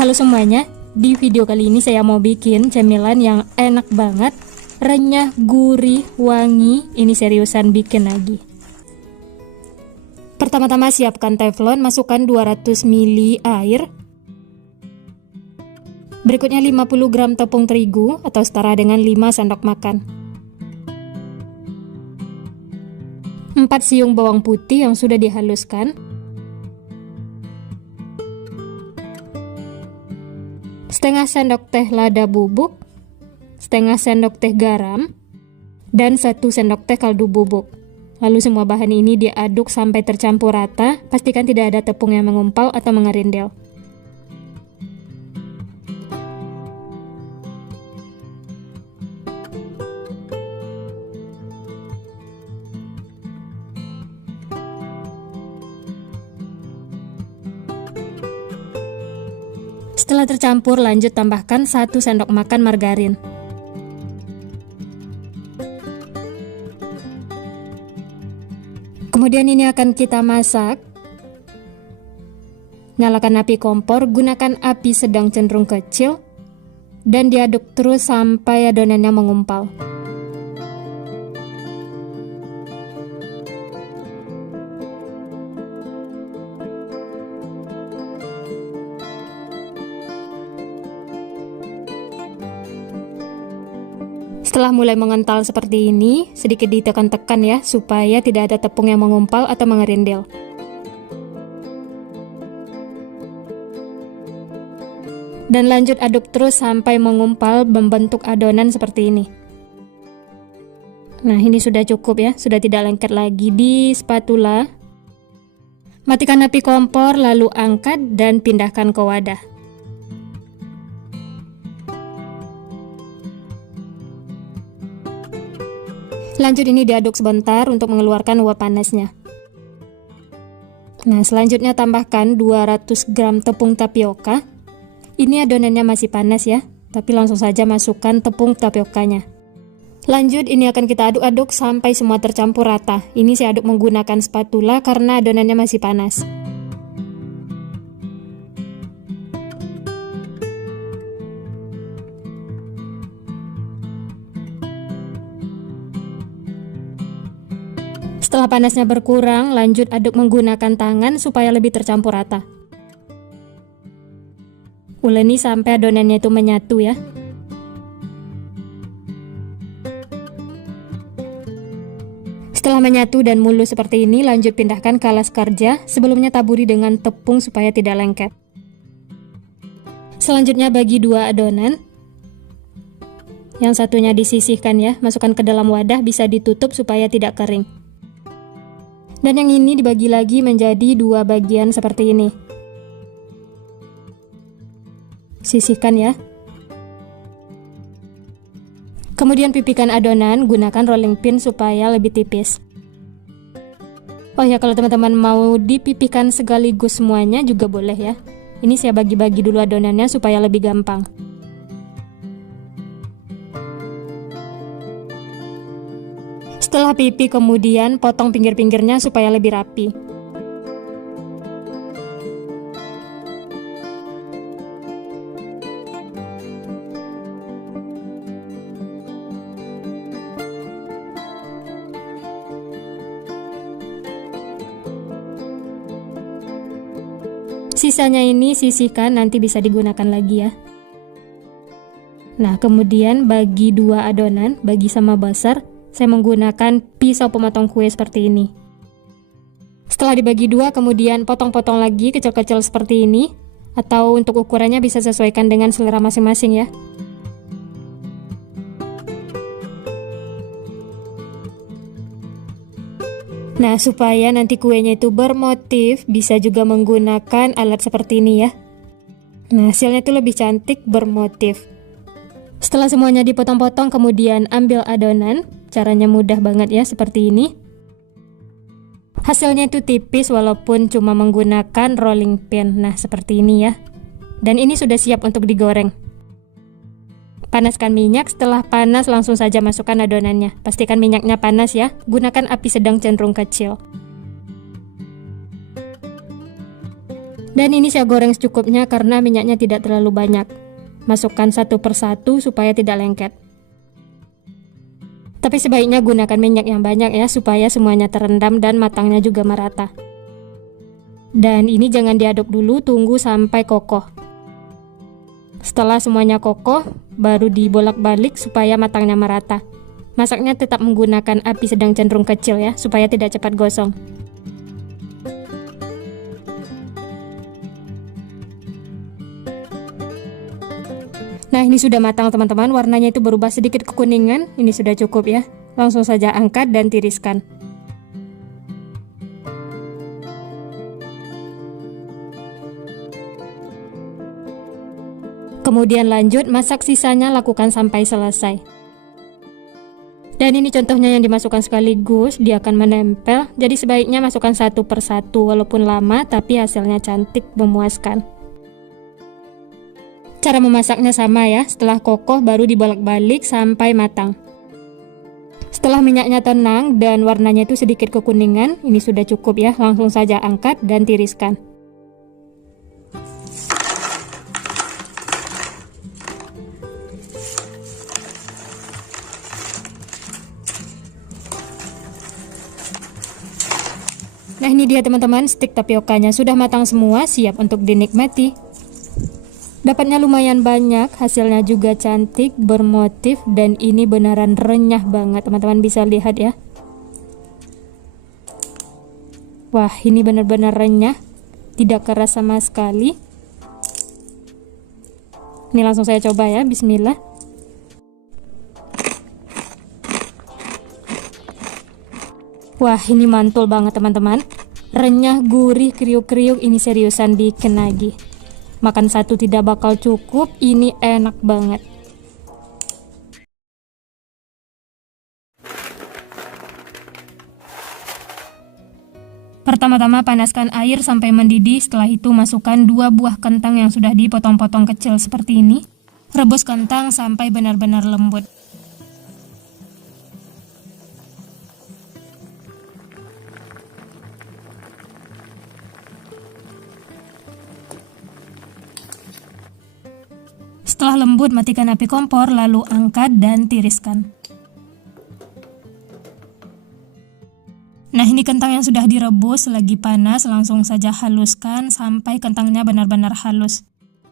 Halo semuanya, di video kali ini saya mau bikin cemilan yang enak banget, renyah, gurih, wangi. Ini seriusan bikin lagi. Pertama-tama siapkan teflon, masukkan 200 ml air. Berikutnya 50 gram tepung terigu atau setara dengan 5 sendok makan. 4 siung bawang putih yang sudah dihaluskan. Setengah sendok teh lada bubuk, setengah sendok teh garam, dan 1 sendok teh kaldu bubuk. Lalu semua bahan ini diaduk sampai tercampur rata, pastikan tidak ada tepung yang mengumpal atau mengerindil. Setelah tercampur, lanjut tambahkan 1 sendok makan margarin. Kemudian ini akan kita masak. Nyalakan api kompor, gunakan api sedang cenderung kecil, dan diaduk terus sampai adonannya mengumpal. Setelah mulai mengental seperti ini, sedikit ditekan-tekan ya, supaya tidak ada tepung yang mengumpal atau mengerindil. Dan lanjut aduk terus sampai mengumpal membentuk adonan seperti ini. Nah, ini sudah cukup ya, sudah tidak lengket lagi di spatula. Matikan api kompor, lalu angkat dan pindahkan ke wadah. Lanjut ini diaduk sebentar untuk mengeluarkan uap panasnya. Nah, selanjutnya tambahkan 200 gram tepung tapioka. Ini adonannya masih panas ya, tapi langsung saja masukkan tepung tapiokanya. Lanjut ini akan kita aduk-aduk sampai semua tercampur rata. Ini saya aduk menggunakan spatula karena adonannya masih panas. Setelah panasnya berkurang, lanjut aduk menggunakan tangan supaya lebih tercampur rata. Uleni sampai adonannya itu menyatu ya. Setelah menyatu dan mulus seperti ini, lanjut pindahkan ke alas kerja. Sebelumnya taburi dengan tepung supaya tidak lengket. Selanjutnya bagi 2 adonan. Yang satunya disisihkan ya, masukkan ke dalam wadah, bisa ditutup supaya tidak kering. Dan yang ini dibagi lagi menjadi 2 bagian seperti ini. Sisihkan ya. Kemudian pipihkan adonan, gunakan rolling pin supaya lebih tipis. Oh ya, kalau teman-teman mau dipipihkan sekaligus semuanya juga boleh ya. Ini saya bagi-bagi dulu adonannya supaya lebih gampang. Setelah pipih, kemudian potong pinggir-pinggirnya supaya lebih rapi. Sisanya ini sisihkan, nanti bisa digunakan lagi ya. Nah, kemudian bagi 2 adonan, bagi sama besar, saya menggunakan pisau pemotong kue seperti ini. Setelah dibagi 2, kemudian potong-potong lagi kecil-kecil seperti ini, atau untuk ukurannya bisa sesuaikan dengan selera masing-masing ya. Nah, supaya nanti kuenya itu bermotif, bisa juga menggunakan alat seperti ini ya. Nah, hasilnya itu lebih cantik, bermotif. Setelah semuanya dipotong-potong, kemudian ambil adonan. Caranya mudah banget ya, seperti ini. Hasilnya itu tipis walaupun cuma menggunakan rolling pin. Nah, seperti ini ya. Dan ini sudah siap untuk digoreng. Panaskan minyak, setelah panas langsung saja masukkan adonannya. Pastikan minyaknya panas ya, gunakan api sedang cenderung kecil. Dan ini saya goreng secukupnya karena minyaknya tidak terlalu banyak. Masukkan satu persatu supaya tidak lengket. Tapi sebaiknya gunakan minyak yang banyak ya, supaya semuanya terendam dan matangnya juga merata. Dan ini jangan diaduk dulu, tunggu sampai kokoh. Setelah semuanya kokoh, baru dibolak-balik supaya matangnya merata. Masaknya tetap menggunakan api sedang cenderung kecil ya, supaya tidak cepat gosong. Nah, ini sudah matang teman-teman, warnanya itu berubah sedikit kekuningan. Ini sudah cukup ya. Langsung saja angkat dan tiriskan. Kemudian lanjut masak sisanya, lakukan sampai selesai. Dan ini contohnya yang dimasukkan sekaligus, dia akan menempel. Jadi sebaiknya masukkan satu persatu, walaupun lama tapi hasilnya cantik, memuaskan. Cara memasaknya sama ya, setelah kokoh baru dibolak-balik sampai matang. Setelah minyaknya tenang dan warnanya itu sedikit kekuningan, ini sudah cukup ya, langsung saja angkat dan tiriskan. Nah, ini dia teman-teman, stik tapiokanya sudah matang semua, siap untuk dinikmati. Dapatnya lumayan banyak, hasilnya juga cantik, bermotif, dan ini beneran renyah banget. Teman-teman bisa lihat ya. Wah, ini benar-benar renyah, tidak keras sama sekali. Ini langsung saya coba ya, bismillah. Wah, ini mantul banget teman-teman. Renyah, gurih, kriuk-kriuk, ini seriusan bikin lagi. Makan satu tidak bakal cukup, ini enak banget. Pertama-tama panaskan air sampai mendidih, setelah itu masukkan 2 buah kentang yang sudah dipotong-potong kecil seperti ini. Rebus kentang sampai benar-benar lembut. Setelah lembut, matikan api kompor, lalu angkat dan tiriskan. Nah, ini kentang yang sudah direbus lagi panas, langsung saja haluskan sampai kentangnya benar-benar halus.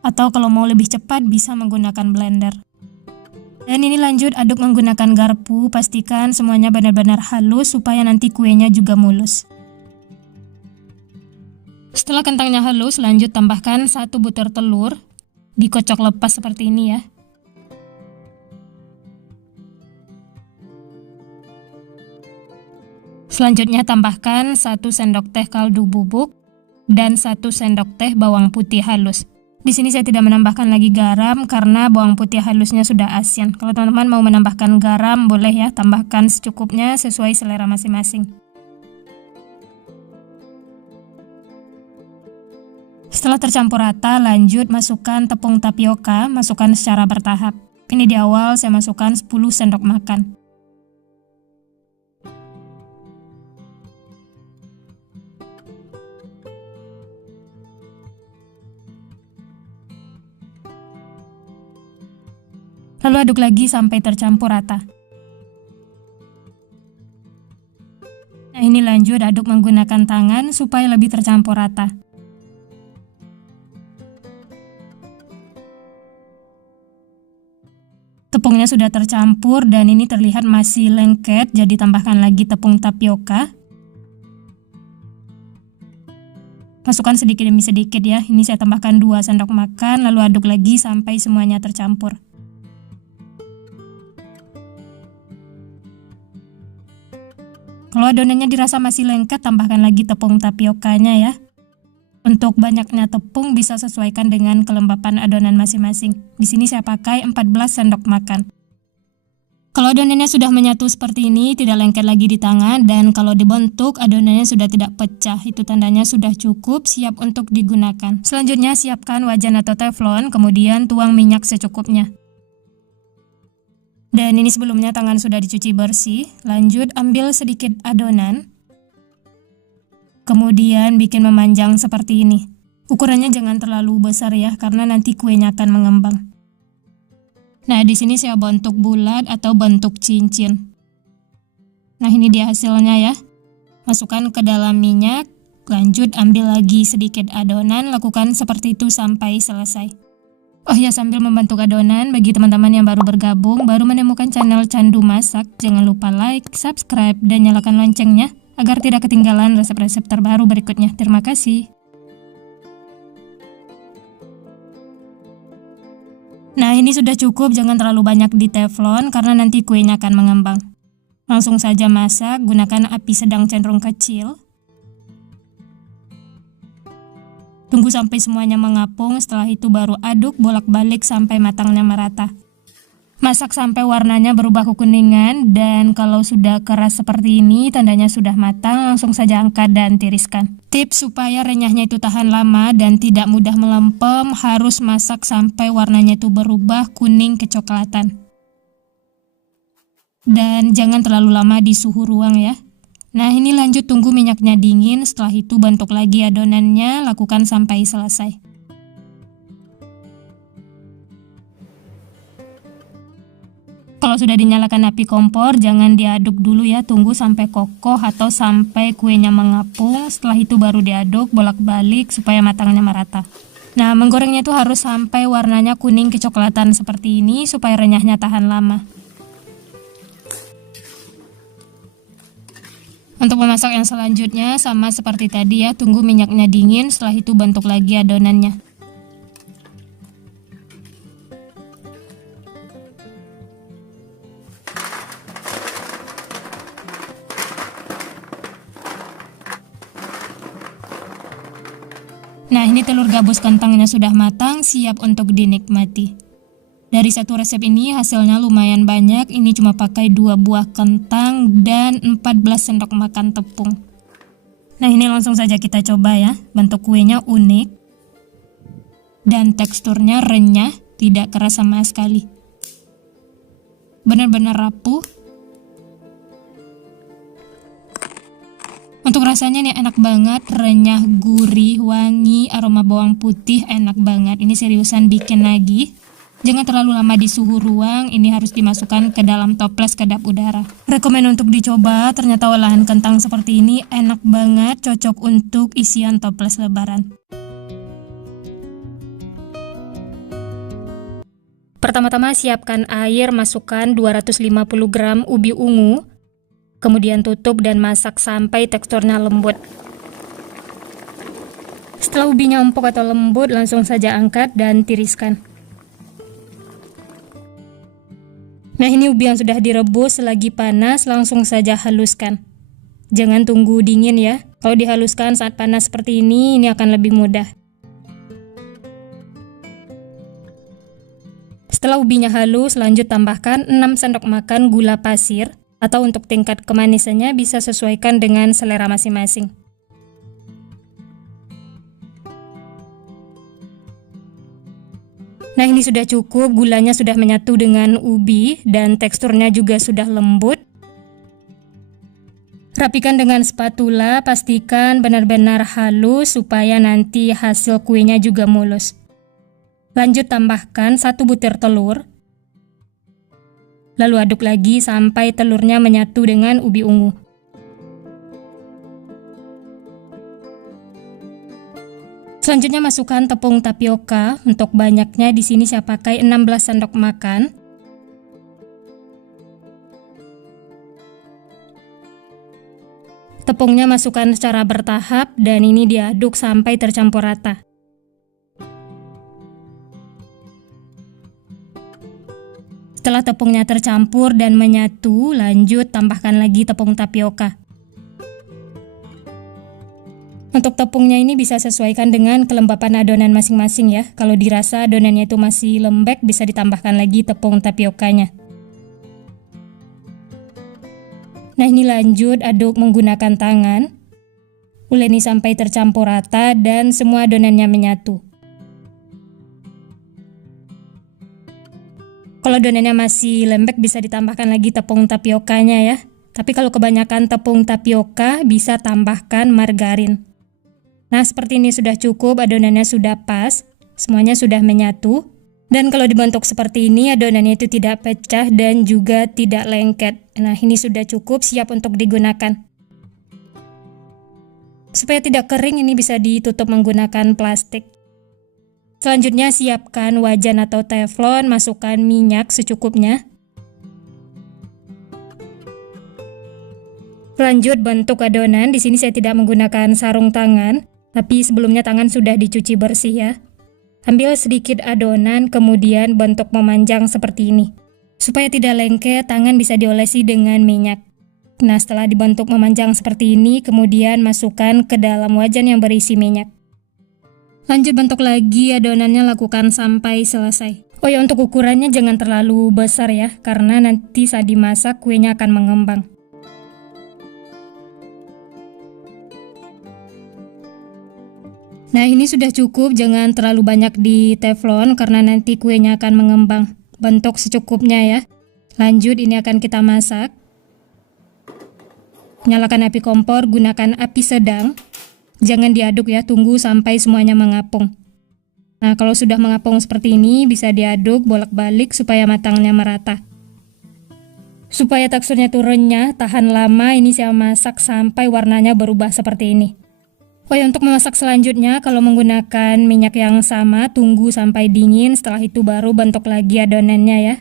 Atau kalau mau lebih cepat bisa menggunakan blender. Dan ini lanjut aduk menggunakan garpu, pastikan semuanya benar-benar halus supaya nanti kuenya juga mulus. Setelah kentangnya halus, lanjut tambahkan 1 butir telur. Dikocok lepas seperti ini ya. Selanjutnya tambahkan 1 sendok teh kaldu bubuk dan 1 sendok teh bawang putih halus. Di sini saya tidak menambahkan lagi garam karena bawang putih halusnya sudah asin. Kalau teman-teman mau menambahkan garam boleh ya, tambahkan secukupnya sesuai selera masing-masing. Setelah tercampur rata, lanjut masukkan tepung tapioka, masukkan secara bertahap. Ini di awal saya masukkan 10 sendok makan. Lalu aduk lagi sampai tercampur rata. Nah, ini lanjut aduk menggunakan tangan supaya lebih tercampur rata. Tepungnya sudah tercampur dan ini terlihat masih lengket, jadi tambahkan lagi tepung tapioka. Masukkan sedikit demi sedikit ya, ini saya tambahkan 2 sendok makan, lalu aduk lagi sampai semuanya tercampur. Kalau adonannya dirasa masih lengket, tambahkan lagi tepung tapiokanya ya. Untuk banyaknya tepung bisa sesuaikan dengan kelembapan adonan masing-masing. Di sini saya pakai 14 sendok makan. Kalau adonannya sudah menyatu seperti ini, tidak lengket lagi di tangan, dan kalau dibentuk adonannya sudah tidak pecah, itu tandanya sudah cukup, siap untuk digunakan. Selanjutnya siapkan wajan atau teflon, kemudian tuang minyak secukupnya. Dan ini sebelumnya tangan sudah dicuci bersih. Lanjut ambil sedikit adonan. Kemudian bikin memanjang seperti ini. Ukurannya jangan terlalu besar ya, karena nanti kuenya akan mengembang. Nah, di sini saya bentuk bulat atau bentuk cincin. Nah, ini dia hasilnya ya. Masukkan ke dalam minyak, lanjut ambil lagi sedikit adonan, lakukan seperti itu sampai selesai. Oh ya, sambil membentuk adonan, bagi teman-teman yang baru bergabung, baru menemukan channel Candu Masak, jangan lupa like, subscribe, dan nyalakan loncengnya agar tidak ketinggalan resep-resep terbaru berikutnya. Terima kasih. Nah, ini sudah cukup, jangan terlalu banyak di teflon karena nanti kuenya akan mengembang. Langsung saja masak, gunakan api sedang cenderung kecil. Tunggu sampai semuanya mengapung, setelah itu baru aduk bolak-balik sampai matangnya merata. Masak sampai warnanya berubah kekuningan, dan kalau sudah keras seperti ini, tandanya sudah matang, langsung saja angkat dan tiriskan. Tips supaya renyahnya itu tahan lama dan tidak mudah melempem, harus masak sampai warnanya itu berubah kuning kecoklatan. Dan jangan terlalu lama di suhu ruang ya. Nah, ini lanjut tunggu minyaknya dingin, setelah itu bentuk lagi adonannya, lakukan sampai selesai. Kalau sudah dinyalakan api kompor, jangan diaduk dulu ya, tunggu sampai kokoh atau sampai kuenya mengapung, setelah itu baru diaduk bolak-balik supaya matangnya merata. Nah, menggorengnya itu harus sampai warnanya kuning kecoklatan seperti ini supaya renyahnya tahan lama. Untuk memasak yang selanjutnya sama seperti tadi ya, tunggu minyaknya dingin, setelah itu bentuk lagi adonannya. Nah, ini telur gabus kentangnya sudah matang, siap untuk dinikmati. Dari satu resep ini hasilnya lumayan banyak, ini cuma pakai 2 buah kentang dan 14 sendok makan tepung. Nah, ini langsung saja kita coba ya, bentuk kuenya unik dan teksturnya renyah, tidak keras sama sekali. Benar-benar rapuh. Untuk rasanya nih enak banget, renyah, gurih, wangi, aroma bawang putih enak banget. Ini seriusan bikin nagih. Jangan terlalu lama di suhu ruang, ini harus dimasukkan ke dalam toples kedap udara. Rekomen untuk dicoba, ternyata olahan kentang seperti ini enak banget, cocok untuk isian toples lebaran. Pertama-tama siapkan air, masukkan 250 gram ubi ungu. Kemudian tutup dan masak sampai teksturnya lembut. Setelah ubinya empuk atau lembut, langsung saja angkat dan tiriskan. Nah, ini ubi yang sudah direbus selagi panas, langsung saja haluskan. Jangan tunggu dingin ya. Kalau dihaluskan saat panas seperti ini akan lebih mudah. Setelah ubinya halus, lanjut tambahkan 6 sendok makan gula pasir. Atau untuk tingkat kemanisannya bisa sesuaikan dengan selera masing-masing. Nah, ini sudah cukup, gulanya sudah menyatu dengan ubi dan teksturnya juga sudah lembut. Rapikan dengan spatula, pastikan benar-benar halus supaya nanti hasil kuenya juga mulus. Lanjut tambahkan 1 butir telur. Lalu aduk lagi sampai telurnya menyatu dengan ubi ungu. Selanjutnya masukkan tepung tapioka. Untuk banyaknya di sini saya pakai 16 sendok makan. Tepungnya masukkan secara bertahap dan ini diaduk sampai tercampur rata. Setelah tepungnya tercampur dan menyatu, lanjut tambahkan lagi tepung tapioka. Untuk tepungnya ini bisa sesuaikan dengan kelembapan adonan masing-masing ya. Kalau dirasa adonannya itu masih lembek, bisa ditambahkan lagi tepung tapiokanya. Nah, ini lanjut aduk menggunakan tangan. Uleni sampai tercampur rata dan semua adonannya menyatu. Kalau adonannya masih lembek bisa ditambahkan lagi tepung tapiokanya ya. Tapi kalau kebanyakan tepung tapioka bisa tambahkan margarin. Nah, seperti ini sudah cukup, adonannya sudah pas, semuanya sudah menyatu. Dan kalau dibentuk seperti ini, adonannya itu tidak pecah dan juga tidak lengket. Nah, ini sudah cukup, siap untuk digunakan. Supaya tidak kering, ini bisa ditutup menggunakan plastik. Selanjutnya, siapkan wajan atau teflon, masukkan minyak secukupnya. Lanjut bentuk adonan. Di sini saya tidak menggunakan sarung tangan, tapi sebelumnya tangan sudah dicuci bersih ya. Ambil sedikit adonan, kemudian bentuk memanjang seperti ini. Supaya tidak lengket, tangan bisa diolesi dengan minyak. Nah, setelah dibentuk memanjang seperti ini, kemudian masukkan ke dalam wajan yang berisi minyak. Lanjut bentuk lagi adonannya, lakukan sampai selesai. Oh ya, untuk ukurannya jangan terlalu besar ya, karena nanti saat dimasak kuenya akan mengembang. Nah, ini sudah cukup, jangan terlalu banyak di teflon karena nanti kuenya akan mengembang. Bentuk secukupnya ya. Lanjut, ini akan kita masak. Nyalakan api kompor, gunakan api sedang. Jangan diaduk ya, tunggu sampai semuanya mengapung. Nah, kalau sudah mengapung seperti ini, bisa diaduk bolak-balik supaya matangnya merata. Supaya teksturnya tuh renyah, tahan lama, ini saya masak sampai warnanya berubah seperti ini. Oh ya, untuk memasak selanjutnya, kalau menggunakan minyak yang sama, tunggu sampai dingin, setelah itu baru bentuk lagi adonannya ya.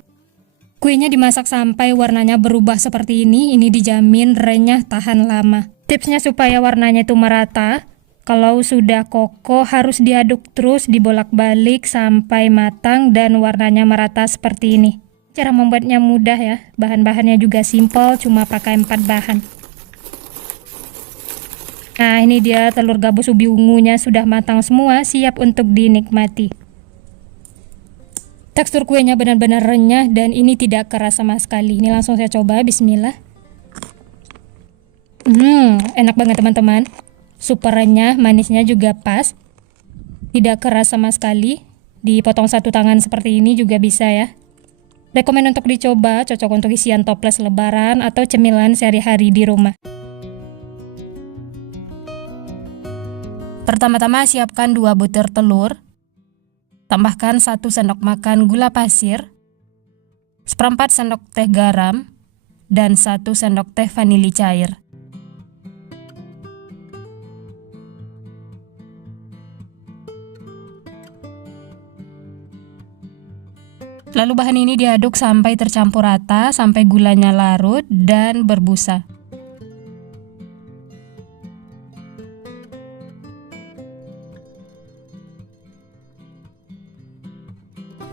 Kuenya dimasak sampai warnanya berubah seperti ini dijamin renyah tahan lama. Tipsnya supaya warnanya itu merata, kalau sudah kokoh harus diaduk terus, dibolak-balik sampai matang dan warnanya merata seperti ini. Cara membuatnya mudah ya, bahan-bahannya juga simpel, cuma pakai 4 bahan. Nah, ini dia telur gabus ubi ungunya sudah matang semua, siap untuk dinikmati. Tekstur kuenya benar-benar renyah dan ini tidak keras sama sekali. Ini langsung saya coba, bismillah. Enak banget teman-teman. Super renyah, manisnya juga pas. Tidak keras sama sekali. Dipotong satu tangan seperti ini juga bisa ya. Rekomen untuk dicoba, cocok untuk isian toples lebaran atau cemilan sehari-hari di rumah. Pertama-tama siapkan 2 butir telur, tambahkan 1 sendok makan gula pasir, 1/4 sendok teh garam, dan 1 sendok teh vanili cair. Lalu bahan ini diaduk sampai tercampur rata, sampai gulanya larut dan berbusa.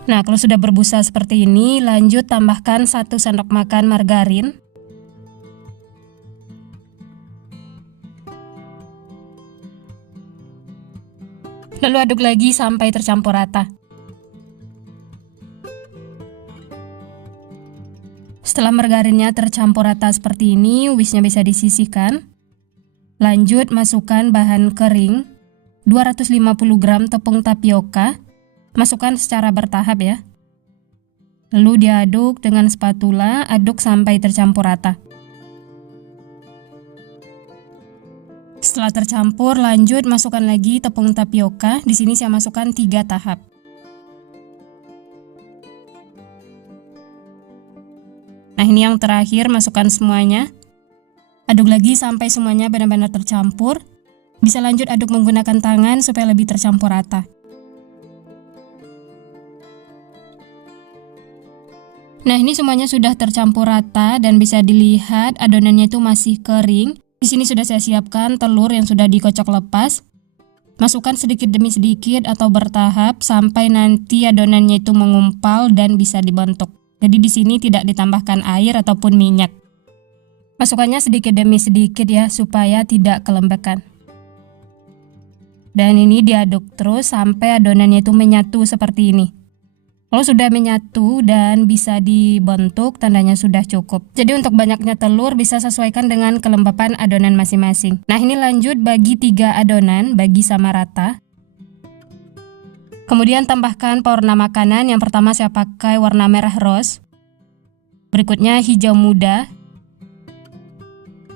Nah, kalau sudah berbusa seperti ini, lanjut tambahkan 1 sendok makan margarin. Lalu aduk lagi sampai tercampur rata. Setelah margarinnya tercampur rata seperti ini, whisknya bisa disisihkan. Lanjut masukkan bahan kering, 250 gram tepung tapioka. Masukkan secara bertahap ya. Lalu diaduk dengan spatula, aduk sampai tercampur rata. Setelah tercampur, lanjut masukkan lagi tepung tapioka. Di sini saya masukkan 3 tahap. Nah, ini yang terakhir, masukkan semuanya. Aduk lagi sampai semuanya benar-benar tercampur. Bisa lanjut aduk menggunakan tangan supaya lebih tercampur rata. Nah, ini semuanya sudah tercampur rata dan bisa dilihat adonannya itu masih kering. Di sini sudah saya siapkan telur yang sudah dikocok lepas. Masukkan sedikit demi sedikit atau bertahap sampai nanti adonannya itu mengumpal dan bisa dibentuk. Jadi di sini tidak ditambahkan air ataupun minyak. Masukkannya sedikit demi sedikit ya supaya tidak kelembekan. Dan ini diaduk terus sampai adonannya itu menyatu seperti ini. Kalau sudah menyatu dan bisa dibentuk, tandanya sudah cukup. Jadi untuk banyaknya telur bisa sesuaikan dengan kelembapan adonan masing-masing. Nah, ini lanjut bagi 3 adonan, bagi sama rata. Kemudian tambahkan pewarna makanan. Yang pertama saya pakai warna merah rose. Berikutnya hijau muda.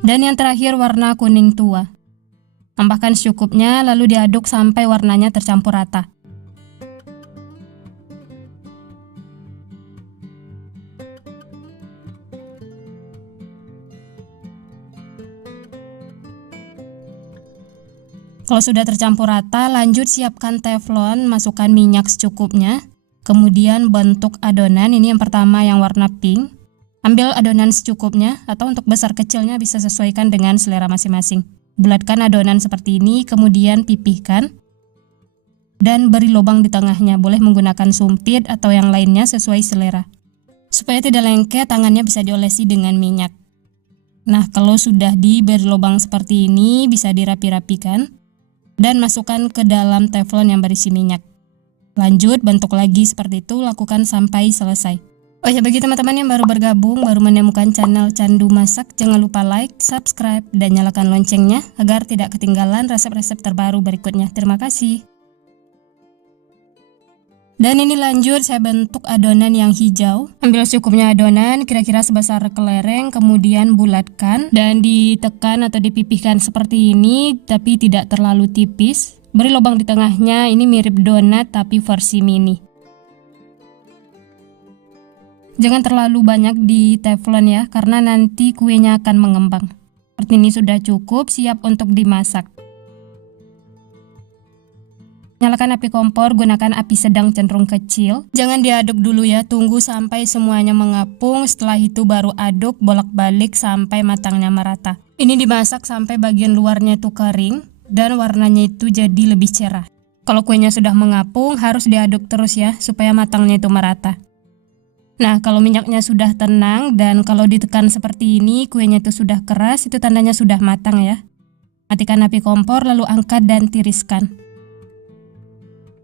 Dan yang terakhir warna kuning tua. Tambahkan secukupnya lalu diaduk sampai warnanya tercampur rata. Kalau sudah tercampur rata, lanjut siapkan teflon, masukkan minyak secukupnya. Kemudian bentuk adonan, ini yang pertama yang warna pink. Ambil adonan secukupnya atau untuk besar kecilnya bisa sesuaikan dengan selera masing-masing. Bulatkan adonan seperti ini, kemudian pipihkan. Dan beri lubang di tengahnya, boleh menggunakan sumpit atau yang lainnya sesuai selera. Supaya tidak lengket, tangannya bisa diolesi dengan minyak. Nah, kalau sudah diberi lubang seperti ini, bisa dirapi-rapikan. Dan masukkan ke dalam teflon yang berisi minyak. Lanjut bentuk lagi seperti itu, lakukan sampai selesai. Oh ya, bagi teman-teman yang baru bergabung, baru menemukan channel Candu Masak, jangan lupa like, subscribe, dan nyalakan loncengnya agar tidak ketinggalan resep-resep terbaru berikutnya. Terima kasih. Dan ini lanjut saya bentuk adonan yang hijau. Ambil secukupnya adonan kira-kira sebesar kelereng, kemudian bulatkan dan ditekan atau dipipihkan seperti ini, tapi tidak terlalu tipis. Beri lubang di tengahnya, ini mirip donat tapi versi mini. Jangan terlalu banyak di teflon ya, karena nanti kuenya akan mengembang. Seperti ini sudah cukup, siap untuk dimasak. Nyalakan api kompor, gunakan api sedang cenderung kecil. Jangan diaduk dulu ya, tunggu sampai semuanya mengapung. Setelah itu baru aduk bolak-balik sampai matangnya merata. Ini dimasak sampai bagian luarnya itu kering dan warnanya itu jadi lebih cerah. Kalau kuenya sudah mengapung, harus diaduk terus ya, supaya matangnya itu merata. Nah, kalau minyaknya sudah tenang dan kalau ditekan seperti ini, kuenya itu sudah keras, itu tandanya sudah matang ya. Matikan api kompor lalu angkat dan tiriskan.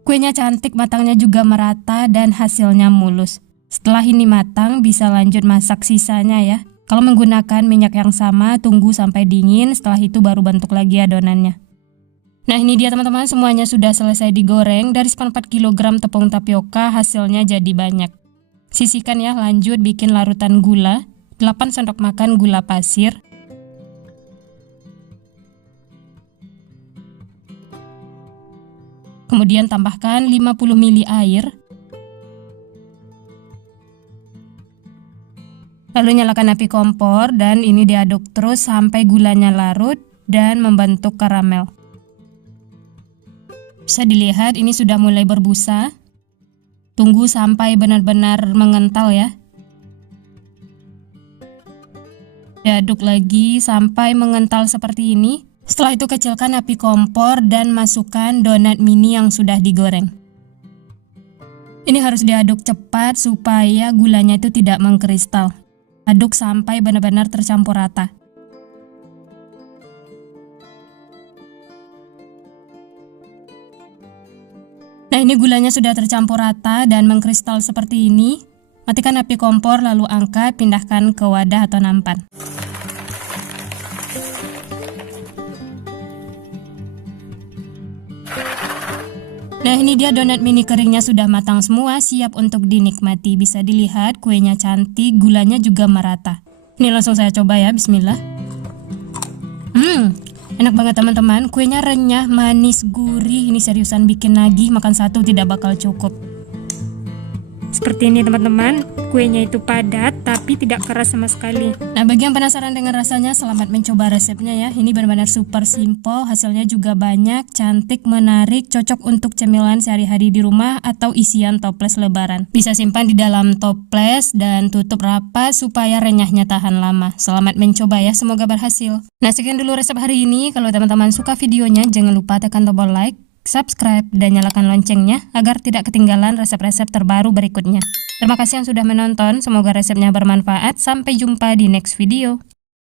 Kuenya cantik, matangnya juga merata dan hasilnya mulus. Setelah ini matang, bisa lanjut masak sisanya ya. Kalau menggunakan minyak yang sama, tunggu sampai dingin, setelah itu baru bentuk lagi adonannya. Nah, ini dia teman-teman, semuanya sudah selesai digoreng. Dari 4 kg tepung tapioka, hasilnya jadi banyak. Sisihkan ya, lanjut bikin larutan gula, 8 sendok makan gula pasir. Kemudian tambahkan 50 ml air. Lalu nyalakan api kompor dan ini diaduk terus sampai gulanya larut dan membentuk karamel. Bisa dilihat ini sudah mulai berbusa. Tunggu sampai benar-benar mengental ya. Diaduk lagi sampai mengental seperti ini. Setelah itu kecilkan api kompor dan masukkan donat mini yang sudah digoreng. Ini harus diaduk cepat supaya gulanya itu tidak mengkristal. Aduk sampai benar-benar tercampur rata. Nah, ini gulanya sudah tercampur rata dan mengkristal seperti ini. Matikan api kompor lalu angkat, pindahkan ke wadah atau nampan. Nah, ini dia donat mini keringnya sudah matang semua, siap untuk dinikmati. Bisa dilihat kuenya cantik, gulanya juga merata. Ini langsung saya coba ya, bismillah. Enak banget teman-teman, kuenya renyah, manis, gurih. Ini seriusan bikin nagih, makan satu tidak bakal cukup. Seperti ini teman-teman, kuenya itu padat tapi tidak keras sama sekali. Nah, bagi yang penasaran dengan rasanya, selamat mencoba resepnya ya. Ini benar-benar super simple, hasilnya juga banyak, cantik, menarik, cocok untuk cemilan sehari-hari di rumah atau isian toples lebaran. Bisa simpan di dalam toples dan tutup rapat supaya renyahnya tahan lama. Selamat mencoba ya, semoga berhasil. Nah, sekian dulu resep hari ini. Kalau teman-teman suka videonya, jangan lupa tekan tombol like, subscribe, dan nyalakan loncengnya agar tidak ketinggalan resep-resep terbaru berikutnya. Terima kasih yang sudah menonton, semoga resepnya bermanfaat. Sampai jumpa di next video.